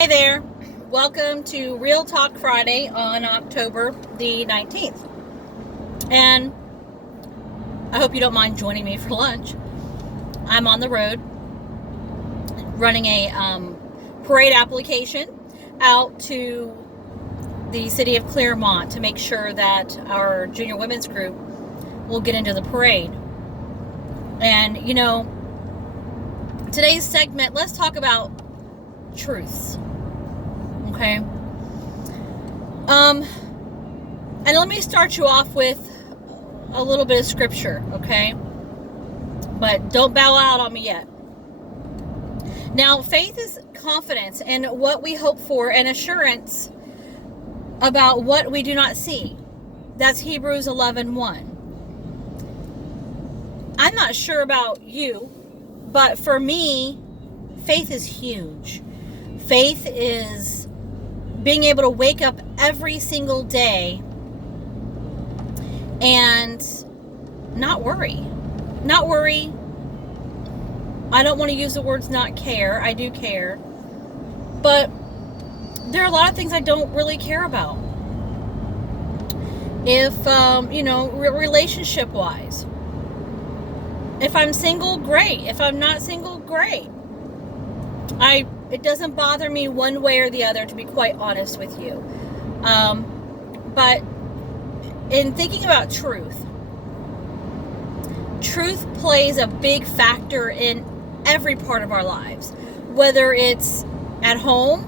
Hey there, welcome to Real Talk Friday on October the 19th. And I hope you don't mind joining me for lunch. I'm on the road running a parade application out to the city of Claremont to make sure that our junior women's group will get into the parade. And today's segment, let's talk about truths. Okay. And let me start you off with a little bit of scripture, okay? But don't bow out on me yet. Now, faith is confidence in what we hope for and assurance about what we do not see. That's Hebrews 11:1. I'm not sure about you, but for me, faith is huge. Faith is being able to wake up every single day and not worry. Not worry. I don't want to use the words not care. I do care. But there are a lot of things I don't really care about. If, relationship-wise. If I'm single, great. If I'm not single, great. It doesn't bother me one way or the other, to be quite honest with you. But in thinking about truth plays a big factor in every part of our lives. Whether it's at home,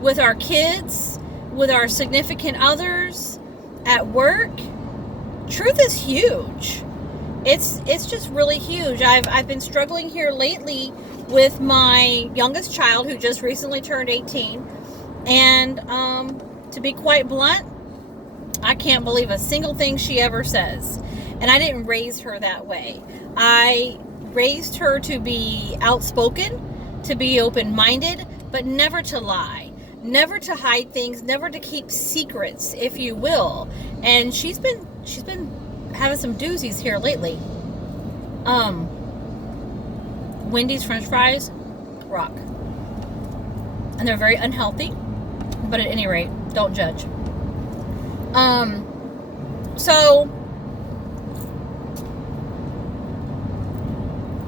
with our kids, with our significant others, at work, truth is huge. It's just really huge. I've been struggling here lately with my youngest child, who just recently turned 18. And to be quite blunt, I can't believe a single thing she ever says. And I didn't raise her that way. I raised her to be outspoken, to be open-minded, but never to lie, never to hide things, never to keep secrets, if you will. And she's been having some doozies here lately. Wendy's French fries rock. And they're very unhealthy, but at any rate, don't judge. So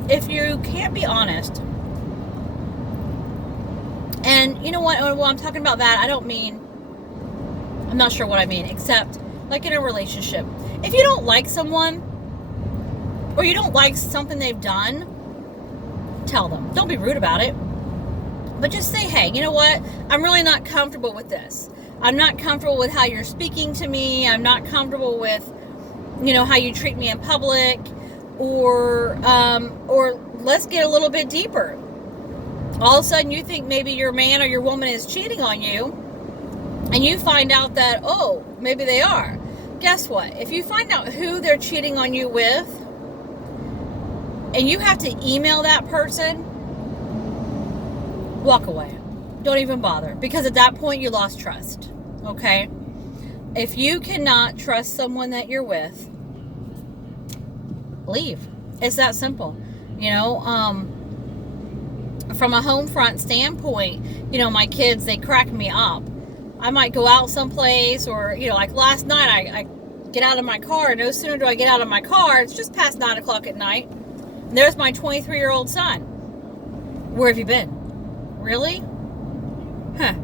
if you can't be honest, and you know what, when I'm talking about that, I'm not sure what I mean, except like in a relationship. If you don't like someone, or you don't like something they've done, tell them. Don't be rude about it. But just say, hey, you know what? I'm really not comfortable with this. I'm not comfortable with how you're speaking to me. I'm not comfortable with, how you treat me in public. Or let's get a little bit deeper. All of a sudden you think maybe your man or your woman is cheating on you, and you find out that, oh, maybe they are. Guess what? If you find out who they're cheating on you with, and you have to email that person, walk away. Don't even bother. Because at that point, you lost trust. Okay? If you cannot trust someone that you're with, leave. It's that simple. From a home front standpoint, my kids, they crack me up. I might go out someplace, or, like last night, I get out of my car, and no sooner do I get out of my car, it's just past 9 o'clock at night, and there's my 23-year-old son. Where have you been? Really? Huh.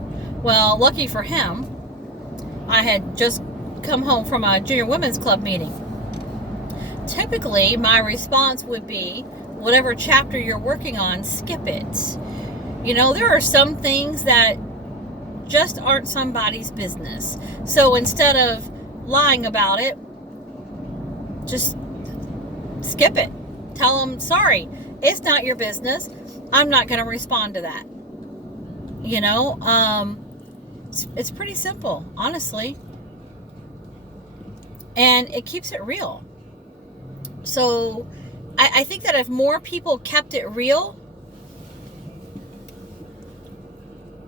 Well, lucky for him, I had just come home from a junior women's club meeting. Typically, my response would be, whatever chapter you're working on, skip it. There are some things that just aren't somebody's business. So instead of lying about it, just skip it. Tell them, sorry, it's not your business. I'm not going to respond to that. It's pretty simple, honestly. And it keeps it real. So I think that if more people kept it real,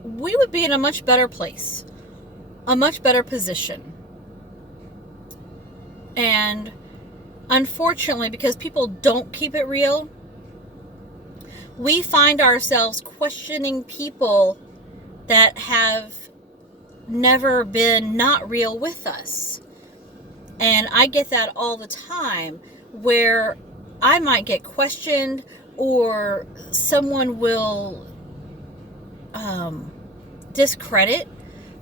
we would be in a much better place, a much better position. And unfortunately, because people don't keep it real, we find ourselves questioning people that have never been not real with us. And I get that all the time, where I might get questioned, or someone will discredit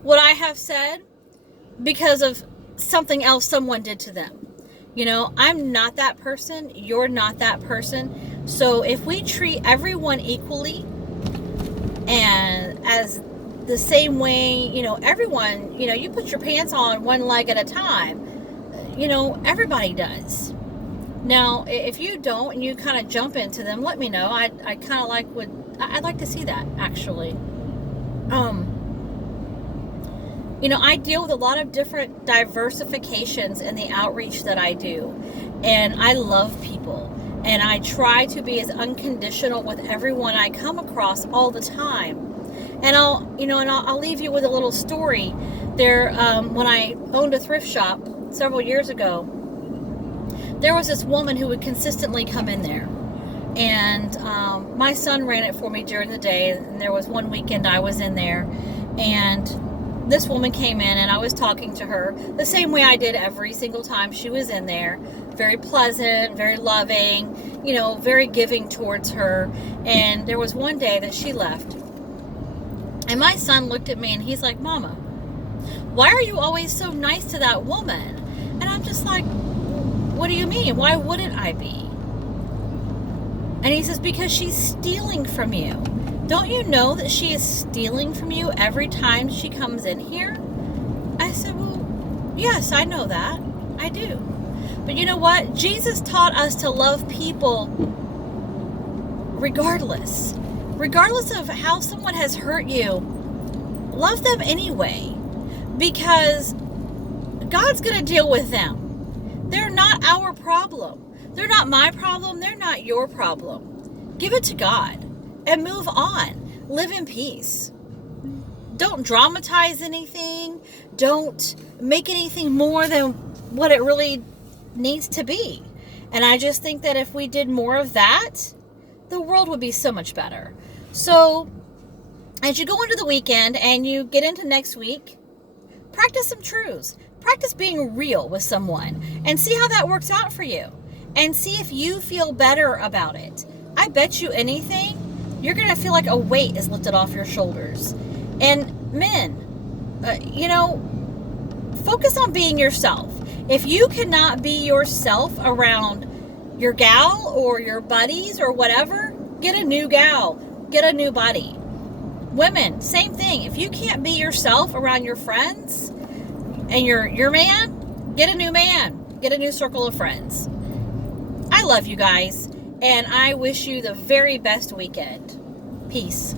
what I have said because of something else someone did to them. You know, I'm not that person. You're not that person. So if we treat everyone equally and as the same way, you know, everyone, you know, you put your pants on one leg at a time, you know, everybody does. Now, if you don't and you kind of jump into them, let me know. I'd like to see that, actually. You know, I deal with a lot of different diversifications in the outreach that I do. And I love people. And I try to be as unconditional with everyone I come across all the time. And I'll leave you with a little story. There, when I owned a thrift shop several years ago, there was this woman who would consistently come in there. And my son ran it for me during the day. And there was one weekend I was in there. And this woman came in, and I was talking to her the same way I did every single time she was in there. Very pleasant, very loving, you know, very giving towards her. And there was one day that she left. And my son looked at me and he's like, "Mama, why are you always so nice to that woman?" And I'm just like, "What do you mean? Why wouldn't I be?" And he says, "Because she's stealing from you. Don't you know that she is stealing from you every time she comes in here?" I said, "Well, yes, I know that. I do. But you know what? Jesus taught us to love people regardless. Regardless of how someone has hurt you, love them anyway. Because God's going to deal with them. They're not our problem. They're not my problem. They're not your problem. Give it to God and move on. Live in peace. Don't dramatize anything. Don't make anything more than what it really needs to be." And I just think that if we did more of that, the world would be so much better. So as you go into the weekend and you get into next week, practice some truths. Practice being real with someone and see how that works out for you. And see if you feel better about it. I bet you anything, you're going to feel like a weight is lifted off your shoulders. And men, focus on being yourself. If you cannot be yourself around your gal or your buddies or whatever, get a new gal, get a new buddy. Women, same thing. If you can't be yourself around your friends and your man, get a new man, get a new circle of friends. I love you guys, and I wish you the very best weekend. Peace.